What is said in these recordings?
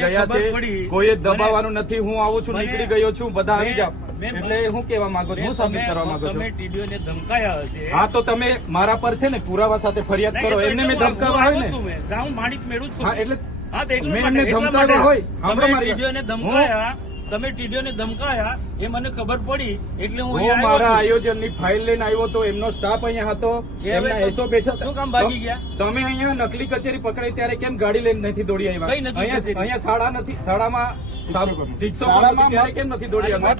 ગયા છે, કોઈ દબાવવાનું નથી. હું આવું છું, નીકળી ગયો છું, બધા આવી જાવ. એટલે હું કેવા માંગો છું, હું સાબિત કરવા માંગુ છું. ટીડીઓને ધમકાયા હશે. હા, તો તમે મારા પર છે ને પુરાવા સાથે ફરિયાદ કરો. એમને મેં ધમકાવા હોય ને, હું માણિક મેળવું છું. હા, એટલે મેં એમને ધમકાવ્યા હોય. ટીડીઓને ધમકાયા, તમે ટીડીઓને ધમકાયા એ મને ખબર પડી, એટલે હું મારા આયોજનની ફાઇલ લઈને આવ્યો તો એમનો સ્ટાફ અહીંયા હતો, એમના એસો બેઠા. શું કામ ભાગી ગયા? તમે અહીંયા નકલી કચેરી પકડાઈ ત્યારે કેમ ગાડી લઈને નથી દોડી આવ્યા? અહીંયા શાળા નથી, શાળામાં શિક્ષકો ત્યારે કેમ નથી દોડી આવ્યા?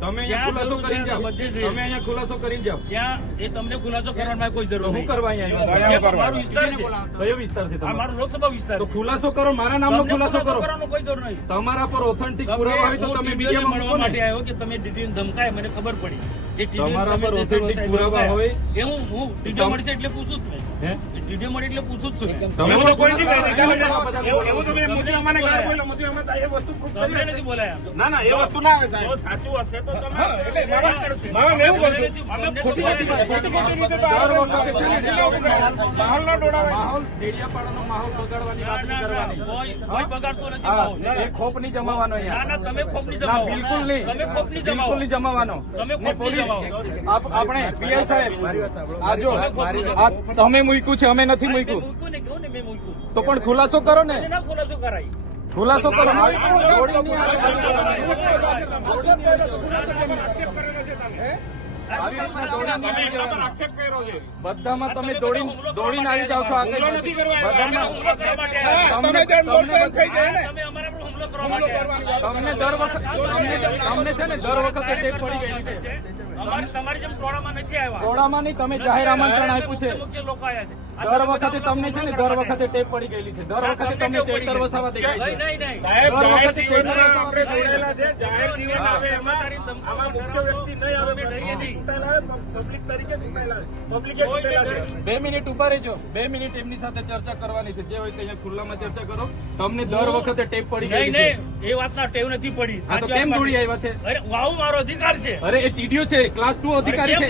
તમે અહીંયા ખુલાસો કરી જાઓ. તમે અહીંયા ખુલાસો કરી જાઓ. ત્યાં એ તમને ખુલાસો કરવાની કોઈ જરૂર હું કરવા અહીંયા મારો વિસ્તાર છે. કયો વિસ્તાર છે? મારો લોકસભા વિસ્તાર. તો ખુલાસો કરો, મારા નામનો ખુલાસો કરો. કોઈ જરૂર નહીં. તમારા પર ઓથેન્ટિક પુરાવા હોય તો તમે મીડિયામાં મળવા માટે આવ્યો કે તમે ટીડીઓને ધમકાય, મને ખબર પડી. તમારા પર ઓથેન્ટિક પુરાવા હોય એ હું ટીડીઓ મળશે એટલે પૂછું જ નહીં. ટીડીઓ મળે એટલે પૂછું જ છું. તમે કોઈ નથી બોલાયા. ના ના, એ વસ્તુ ના આવે સાહેબ. સાચું હશે તો તમે ખોપ નહીં જમાવાનો. તમે ખોપ નહીં જમાવો. બિલકુલ નહીં, તમે ખોપ નહીં બિલકુલ નહીં જમાવાનો. તમે ખોપ નહીં જમાવો. આપણે પીઆઈ સાહેબ, આ જો આ તમે મૂક્યું છે, અમે નથી મૂક્યું. તો પણ ખુલાસો કરો ને. ખુલાસો કરાય. ખુલાસો કરો. બધામાં તમે દોડીને આવી જાવ છો. તમને દર વખતે છે ને દર વખતે ટેપ પડી ગઈ છે. તમારી જેમ ટોળામાં નથી આવ્યા. ટોળામાં નહીં, તમે જાહેર આમંત્રણ આપ્યું છે. લોકો આવ્યા છે. દર વખતે તમને છે ને દર વખતે ટેપ પડી ગયેલી છે. દર વખતે તમને ચેતર વસાવા દેખાય છે. નહીં નહીં દર વખતે ચેતર વસાવા જોડાયેલા છે. જાહેર જીવન આવે એમાં આમાં મુખ્ય વ્યક્તિ નહીં આવે. પબ્લિક તરીકે પબ્લિકે 2 મિનિટ ઉભા રહેજો. 2 મિનિટ એમની સાથે ચર્ચા કરવાની છે. જે હોય તે અહીંયા ખુલ્લામાં ચર્ચા કરો. તમને દર વખતે ટેપ પડી ગઈ છે. એ વાતના ટેવ નથી પડી. તો કેમ દોડી આવ્યા છે? અરે આવું મારો અધિકાર છે. અરે એ ટીડીઓ છે, ક્લાસ 2 અધિકારી છે.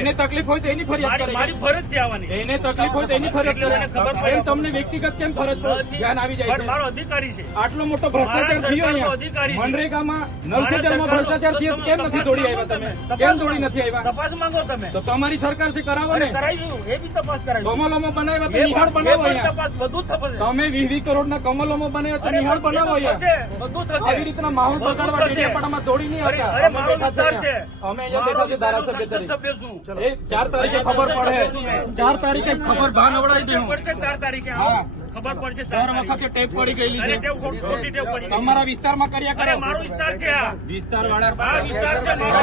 એને તકલીફ હોય તો એની ફરિયાદ કરે. મારી ફરજ છે આવવાની. એને તકલીફ હોય તો એની ફરજ કરે. એમ તમને વ્યક્તિગત કેમ ફરજ પર ધ્યાન આવી જાય છે? મારો અધિકારી છે. આટલો મોટો ભ્રષ્ટાચાર થયો અહીંયા મનરેગામાં, નલ સે જલમાં ભ્રષ્ટાચાર થયો, કેમ નથી દોડી આવ્યા તમે? કેમ દોડી નથી આવ્યા? તપાસ માંગો તમે. તો તમારી સરકાર છે, કરાવો ને. કરાઈશું, એ બી તપાસ કરાઈશું. કમલોમાં બનાવ્યા તો નિહાળ બનાવો અહીંયા. તપાસ બધું થશે. તમે 20 કરોડના કમલોમાં બનાવ્યા તો નિહાળ બનાવો અહીંયા. બધું થશે. આવી રીતના માહોલ બગાડવા ડેડિયાપાડામાં દોડી નહીં હતા. અરે મારો વિસ્તાર છે. અમે અહીંયા બેઠા છે ધારાસભ્ય તરીકે. સભ્ય છું. એ 4 તારીખે ખબર પડે. 4 તારીખે ખબર ભાન અવડાવી દે. પડશે 4 તારીખે. હા, ખબર પડશે. દર વખતે ટેપ પડી ગયેલી છે. ખોટી ટેવ પડી. તમારા વિસ્તારમાં કર્યા કરો. મારો વિસ્તાર છે આ. વિસ્તાર વાળા આ વિસ્તાર છે મારો.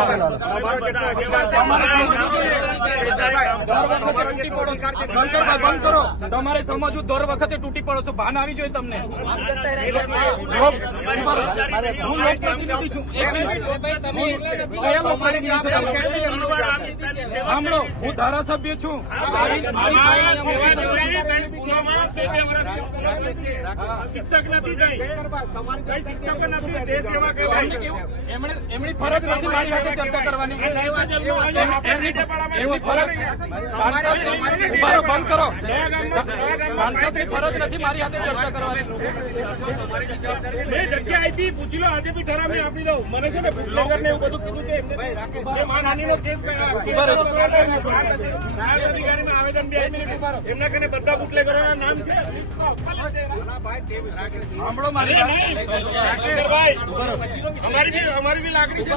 બંધ કરો. તમારે સમજવું, દર વખતે તૂટી પડો છો. ભાન આવી જોઈએ તમને. હું લોકપ્રતિનિધિ છું. સાંભળો, હું ધારાસભ્ય છું. શિક્ષક નથી કઈ શિક્ષક નથી. દેશ સેવા એમની ફરજ નથી મારી સાથે ચર્ચા કરવાની. એવો ફરજ બંધ કરો. સાંસદની ફરજ નથી મારી સાથે ચર્ચા કરવાની. મેં જગ્યા આપી, પૂછી લો. આજે બી ઠરાવી આપી દઉં. મને છે ને ભૂલનગર ને એવું બધું કીધું છે. માનહાનિનો કેસ અધિકારીમાં આવેદન બી એમના કને બધા બુટલેગરોના નામ છે. સાંભળો મારી અમારી બી લાગણી છે.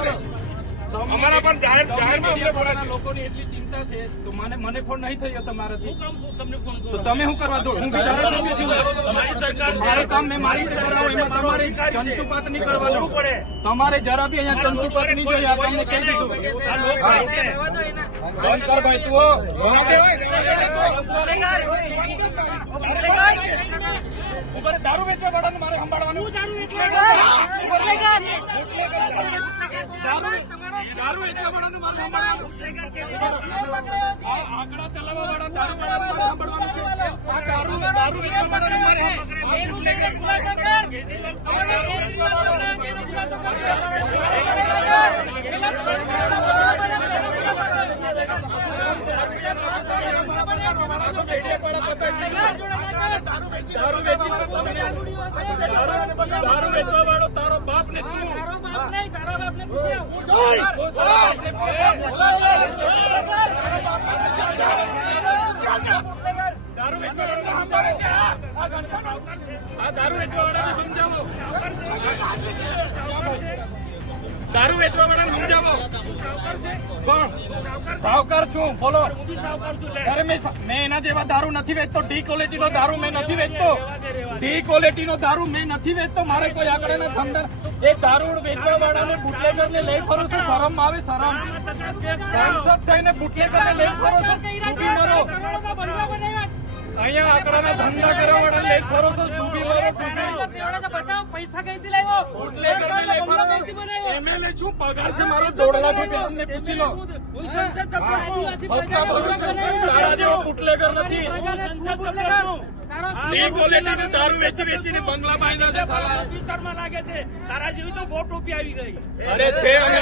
અમારા પર જાહેરમાં લોકોની એટલી ચિંતા છે તો મને ફોન નહીં થયો તમારાથી. તમને ફોન તો તમે શું કરવા દો? હું બી ધારાસભ્ય છું. તમારી સરકાર મારું કામ મેં મારી રીતે કરાવું. એમાં તમારે ચંચુપાત નહીં કરવાનું પડે. તમારે જરા બી અહીંયા ચંચુપાત નહીં જોઈએ. આ તમને કહી દીધું. બંધ કર ભાઈ તું. દારૂ વેચવા વાળાને મારે સંભાળવાનું. દારૂ વેચવા વાળાને મારે આંકડા ચલાવવા વાળા દારૂ વાળા સંભાળવાનું છે. આ દારૂ વેચવા વાળાને મારે દારૂ વેચી ને તું તારો બાપ નહીં, તારા બાપને પૂછ્યો. દારૂ વેચવા વાળાને સાંભળે છે આ દારૂ વેચવા વાળાને સમજાવો. દારૂ વેચવા વાળાને સમજાવો. કોણ? સાવકાર છું, બોલો. અરે મેં એના જેવા દારૂ નથી વેચતો. ડી ક્વોલિટી નો દારૂ મેં નથી વેચતો. ડી ક્વોલિટી નો દારૂ મેં નથી વેચતો. મારે કોઈ આગળ ધંધા એ દારૂ વેચવા વાળાને બુટલેગર ને લઈ ફરો છો, શરમ આવે? શરમ? સાંસદ થઈને બુટલેગર ને લઈ ફરો છો, ડૂબી મરો. અહીંયા આંકડાના ધંધા કરવા વાળા લઈ ફરો છો, ડૂબી મરો. બતાવો પૈસા કઈથી લાવ્યો? બુટલેગર ને લઈ ફરો છો. MLA છું, પગાર છે મારો 1.5 લાખ રૂપિયા. અમને પૂછી લો. તારા જેવો બુટલેગર નથી. ડી ક્વોલિટીનો દારૂ વેચીને બંગલા બાંધ્યા છે સાલા. વિસ્તારમાં લાગે છે તારા જેવી તો બહુ ટોપી આવી ગઈ. અરે છે અમે.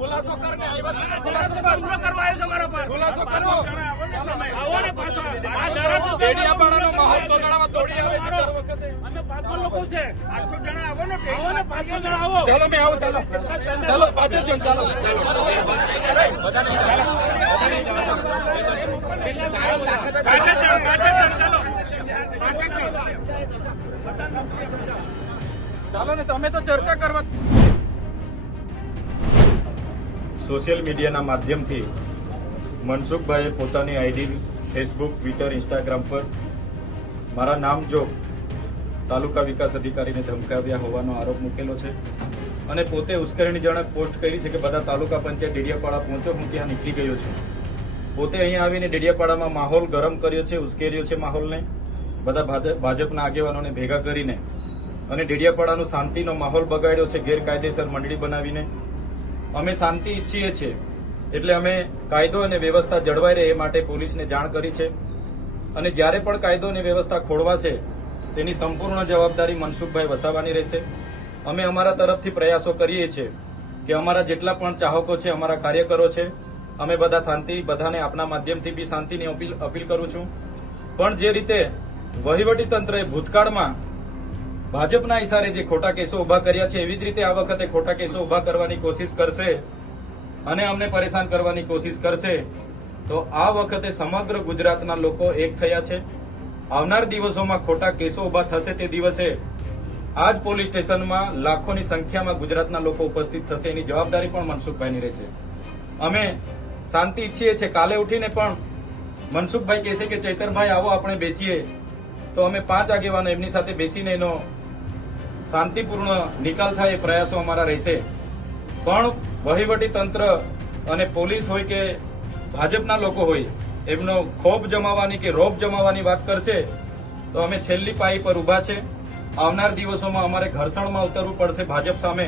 ખુલાસો કરને આવ્યા છે. ખુલાસો કરવા આવ્યો છે મારા પર. ખુલાસો કરો. આવો ને પાછો. આ ધારાસભ્ય ડેડિયાપાડાનો માહોલ બગાડવા દોડી આવે છે દર વખતે. અમે 500 લોકો છે. 800 જણા આવો ને 500 જણા આવો. ચાલો મેં આવું. ચાલો પાછળ જો. ચાલો ચાલો ને, તમે તો ચર્ચા કરવા. સોશિયલ મીડિયાના માધ્યમથી મનસુખભાઈએ પોતાની આઈડી ફેસબુક, ટ્વિટર, ઇન્સ્ટાગ્રામ પર મારા નામ જો તાલુકા વિકાસ અધિકારીને ધમકાવ્યા હોવાનો આરોપ મૂકેલો છે અને પોતે ઉશ્કેરણીજનક પોસ્ટ કરી છે કે બધા તાલુકા પંચાયત ડેડિયાપાડા પહોંચો, હું ત્યાં નીકળી ગયો છું. પોતે અહીંયા આવીને ડેડિયાપાડામાં માહોલ ગરમ કર્યો છે, ઉશ્કેર્યો છે માહોલને. બધા ભાજપના આગેવાનોને ભેગા કરીને અને ડેડિયાપાડાનો શાંતિનો માહોલ બગાડ્યો છે ગેરકાયદેસર મંડળી બનાવીને. અમે શાંતિ ઈચ્છીએ છીએ એટલે અમે કાયદો અને વ્યવસ્થા જળવાઈ રહે એ માટે પોલીસને જાણ કરી છે અને જ્યારે પણ કાયદો અને વ્યવસ્થા ખોળવાશે તેની સંપૂર્ણ જવાબદારી મનસુખભાઈ વસાવવાની રહેશે. અમે અમારા તરફથી પ્રયાસો કરીએ છીએ કે અમારા જેટલા પણ ચાહકો છે, અમારા કાર્યકરો છે, અમે બધા શાંતિ, બધાને આપના માધ્યમથી બી શાંતિની અપીલ કરું છું. પણ જે રીતે વહીવટીતંત્રએ ભૂતકાળમાં ભાજપના ઇશારે જે ખોટા કેસો ઉભા કર્યા છે એવી જ રીતે આ વખતે ખોટા કેસો ઉભા કરવાની કોશિશ કરશે અને અમને પરેશાન કરવાની કોશિશ કરશે તો આ વખતે સમગ્ર ગુજરાતના લોકો એક થયા છે. આવનાર દિવસોમાં ખોટા કેસો ઉભા થશે તે દિવસે આ જ પોલીસ સ્ટેશનમાં લાખોની સંખ્યામાં ગુજરાતના લોકો ઉપસ્થિત થશે. એની જવાબદારી પણ મનસુખભાઈની રહેશે. અમે શાંતિ ઈચ્છીએ છીએ. કાલે ઉઠીને પણ મનસુખભાઈ કહેશે કે ચૈતરભાઈ આવો આપણે બેસીએ, તો અમે 5 આગેવાનો એમની સાથે બેસીને એનો શાંતિપૂર્ણ નિકાલ થાય એ પ્રયાસો અમારા રહેશે. પણ વહીવટી તંત્ર અને પોલીસ હોય કે ભાજપના લોકો હોય એમનો ખોફ જમાવવાની કે રોપ જમાવવાની વાત કરશે તો અમે છેલ્લી પાઈ પર ઉભા છે. આવનાર દિવસોમાં અમારે ઘર્ષણમાં ઉતરવું પડશે ભાજપ સામે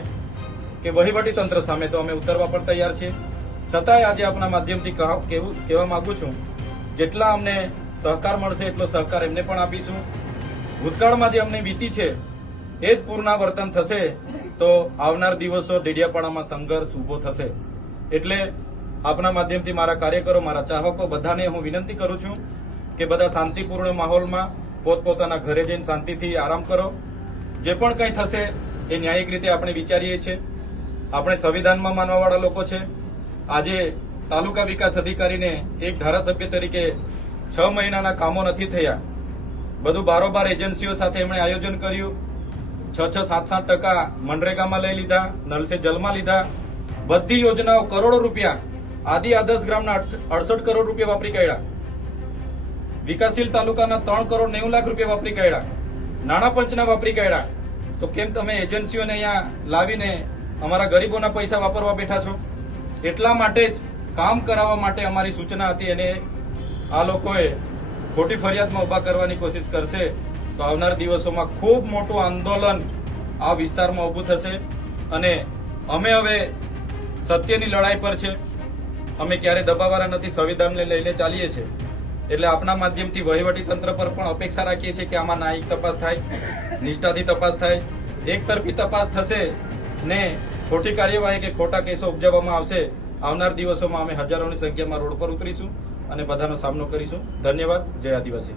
કે વહીવટી તંત્ર સામે, તો અમે ઉતરવા પણ તૈયાર છીએ. છતાંય આજે આપના માધ્યમથી કહેવા માંગુ છું, જેટલા અમને સહકાર મળશે એટલો સહકાર એમને પણ આપીશું. ભૂતકાળમાં જે અમને વીતી છે એ જ પુનરાવર્તન થશે તો આવનાર દિવસો ડેડિયાપાડામાં સંઘર્ષ ઉભો થશે. એટલે આપના માધ્યમથી મારા કાર્યકરો, મારા ચાહકો બધાને હું વિનંતી કરું છું કે બધા શાંતિપૂર્ણ માહોલમાં પોતપોતાના ઘરે જઈને શાંતિથી આરામ કરો. જે પણ કંઈ થશે એ ન્યાયિક રીતે આપણે વિચારીએ છીએ. આપણે સંવિધાનમાં માનવાવાળા લોકો છે. આજે તાલુકા વિકાસ અધિકારીને એક ધારાસભ્ય તરીકે 6 મહિનાના કામો નથી થયા. બધું બારોબાર એજન્સીઓ સાથે એમણે આયોજન કર્યું. 6-7% મનરેગામાં લઈ લીધા, નલ સે જલમાં લીધા. બધી યોજનાઓ કરોડો રૂપિયા, આદિ આદર્શ ગ્રામના 68 કરોડ રૂપિયા વાપરી કાઢ્યા. વિકાસશીલ તાલુકાના 3 કરોડ 90 લાખ રૂપિયા વાપરી કાઢ્યા. નાણાં પંચના વાપરી કાઢ્યા. તો કેમ તમે એજન્સીઓને અહીંયા લાવીને અમારા ગરીબોના પૈસા વાપરવા બેઠા છો? એટલા માટે જ કામ કરાવવા માટે અમારી સૂચના હતી અને આ લોકોએ ખોટી ફરિયાદમાં ઉભા કરવાની કોશિશ કરશે તો આવનાર દિવસોમાં ખૂબ મોટું આંદોલન આ વિસ્તારમાં ઊભું થશે. અને અમે હવે સત્યની લડાઈ પર છે. અમે ક્યારે દબાવવાના નથી, સંવિધાનને લઈને ચાલીએ છીએ. એટલે આપના માધ્યમથી વહીવટી તંત્ર પર પણ અપેક્ષા રાખીએ છીએ કે આમાં ન્યાયિક તપાસ થાય, નિષ્ઠાથી તપાસ થાય. એક તરફી તપાસ થશે ને ખોટી કાર્યવાહી કે ખોટા કેસો ઉપજાવવામાં આવશે આવનાર દિવસોમાં અમે હજારોની સંખ્યામાં રોડ પર ઉતરીશું અને બધાનો સામનો કરીશું. ધન્યવાદ. જય આદિવાસી.